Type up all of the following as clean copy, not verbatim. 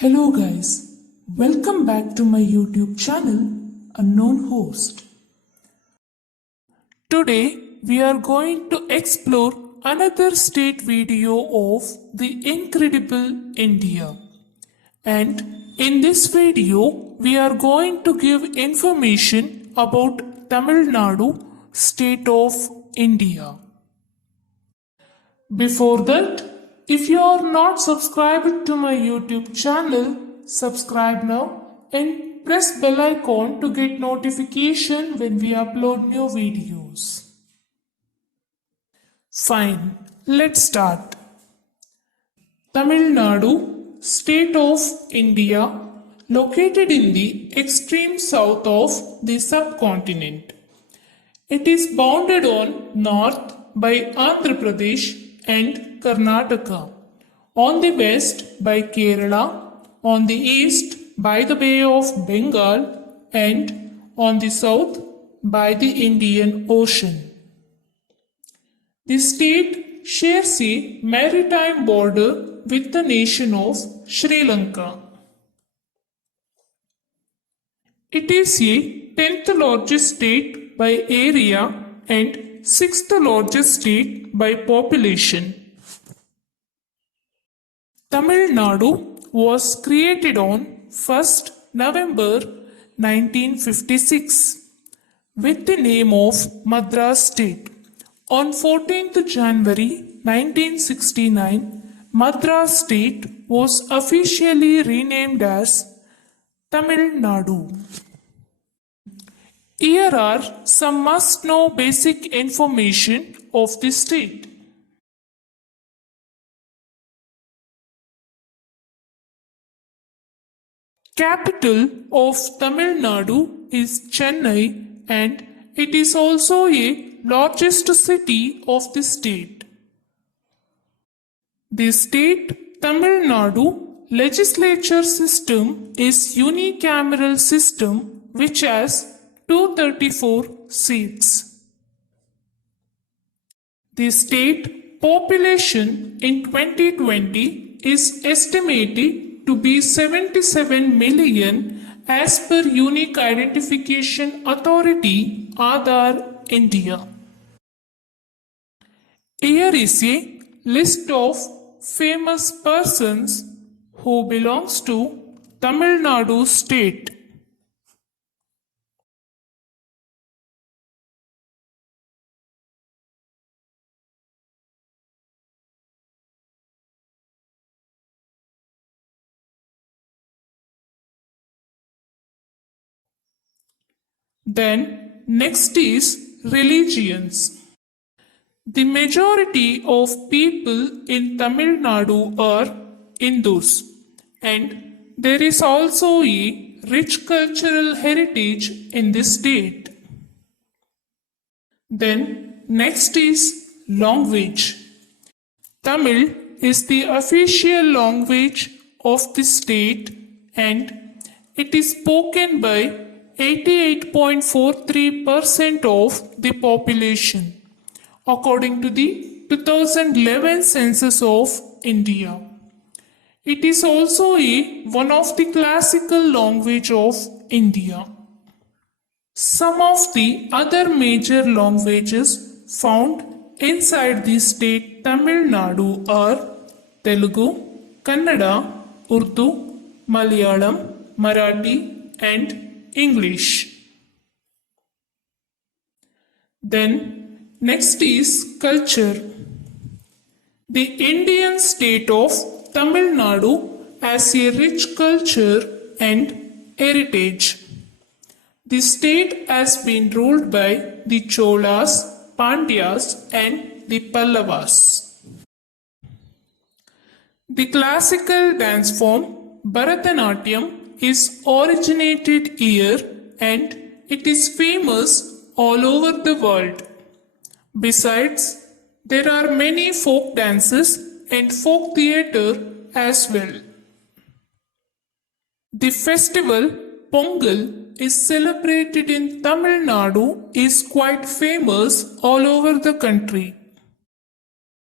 Hello guys, welcome back to my YouTube channel Unknown Host. Today we are going to explore another state video of the incredible India. And in this video we are going to give information about Tamil Nadu, state of India. Before that, if you are not subscribed to my YouTube channel, subscribe now and press bell icon to get notification when we upload new videos. Fine, let's start. Tamil Nadu, state of India, located in the extreme south of the subcontinent. It is bounded on north by Andhra Pradesh and Karnataka, on the west by Kerala, on the east by the Bay of Bengal, and on the south by the Indian Ocean. The state shares a maritime border with the nation of Sri Lanka. It is a 10th largest state by area and 6th largest state by population. Tamil Nadu was created on 1st November 1956 with the name of Madras State. On 14th January 1969, Madras State was officially renamed as Tamil Nadu. Here are some must-know basic information of the state. Capital of Tamil Nadu is Chennai and it is also a largest city of the state. The state Tamil Nadu legislature system is unicameral system which has 234 seats. The state population in 2020 is estimated to be 77 million as per Unique Identification Authority Aadhaar India. Here is a list of famous persons who belongs to Tamil Nadu state. Then next is religions. The majority of people in Tamil Nadu are Hindus and there is also a rich cultural heritage in this state. Then next is language. Tamil is the official language of the state and it is spoken by 88.43% of the population according to the 2011 census of India. It is also one of the classical language of India. Some of the other major languages found inside the state Tamil Nadu are Telugu, Kannada, Urdu, Malayalam, Marathi and English. Then next is culture. The Indian state of Tamil Nadu has a rich culture and heritage. The state has been ruled by the Cholas, Pandyas and the Pallavas. The classical dance form Bharatanatyam is originated here and it is famous all over the world. Besides, there are many folk dances and folk theatre as well. The festival Pongal is celebrated in Tamil Nadu is quite famous all over the country.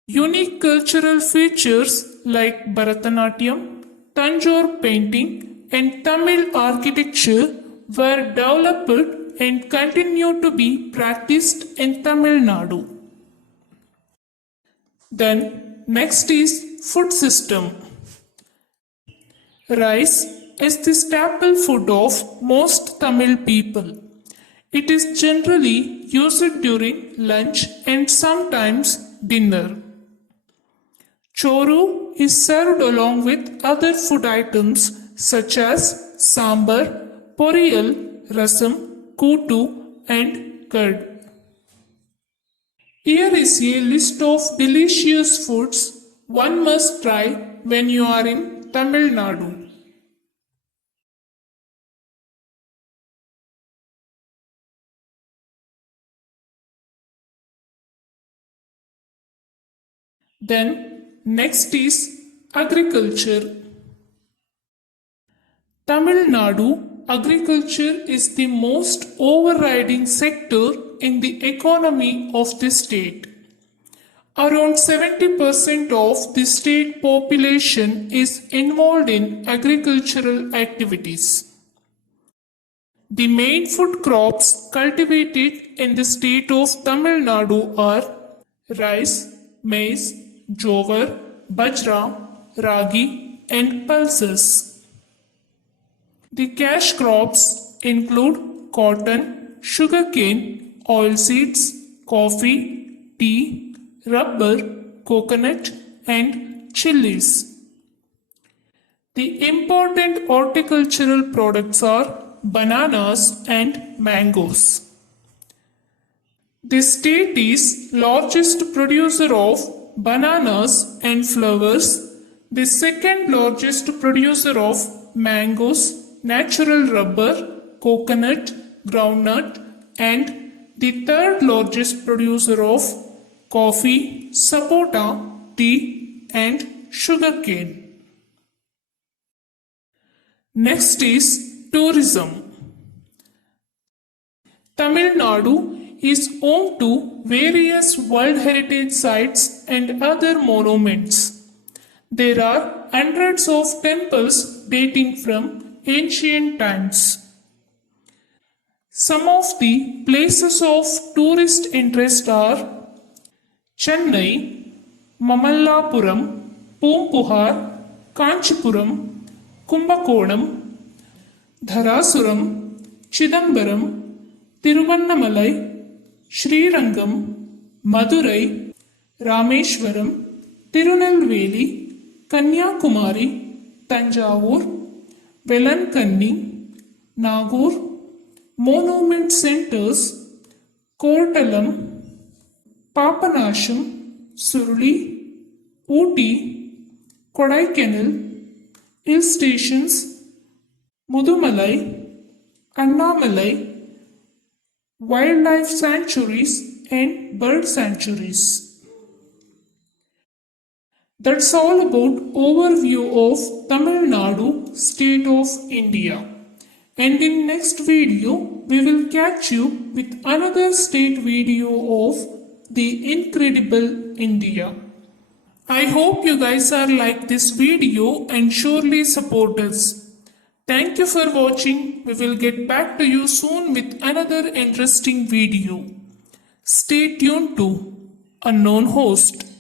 Unique cultural features like Bharatanatyam, Tanjore painting, and Tamil architecture were developed and continue to be practiced in Tamil Nadu. Then, next is food system. Rice is the staple food of most Tamil people. It is generally used during lunch and sometimes dinner. Choru is served along with other food items such as sambar, poriyal, rasam, kootu, and curd. Here is a list of delicious foods one must try when you are in Tamil Nadu. Then, next is agriculture. Tamil Nadu agriculture is the most overriding sector in the economy of the state. Around 70% of the state population is involved in agricultural activities. The main food crops cultivated in the state of Tamil Nadu are rice, maize, jowar, bajra, ragi, and pulses. The cash crops include cotton, sugarcane, oilseeds, coffee, tea, rubber, coconut, and chilies. The important horticultural products are bananas and mangoes. The state is largest producer of bananas and flowers, the second largest producer of mangoes, natural rubber, coconut, groundnut, and the third largest producer of coffee, sapota, tea, and sugarcane. Next is tourism. Tamil Nadu is home to various World Heritage Sites and other monuments. There are hundreds of temples dating from ancient times. Some of the places of tourist interest are Chennai, Mamallapuram, Poompuhar, Kanchipuram, Kumbakonam, Dharasuram, Chidambaram, Tiruvannamalai, Srirangam, Madurai, Rameshwaram, Tirunelveli, Kanyakumari, Tanjavur, Velankanni, Nagore, Monument Centers, Kottalam, Papanasham, Suruli, Ooty, Kodaikanal, hill stations, Mudumalai, Annamalai, wildlife sanctuaries, and bird sanctuaries. That's all about overview of Tamil Nadu, state of India. And in next video, we will catch you with another state video of the incredible India. I hope you guys are like this video and surely support us. Thank you for watching. We will get back to you soon with another interesting video. Stay tuned to Unknown Host.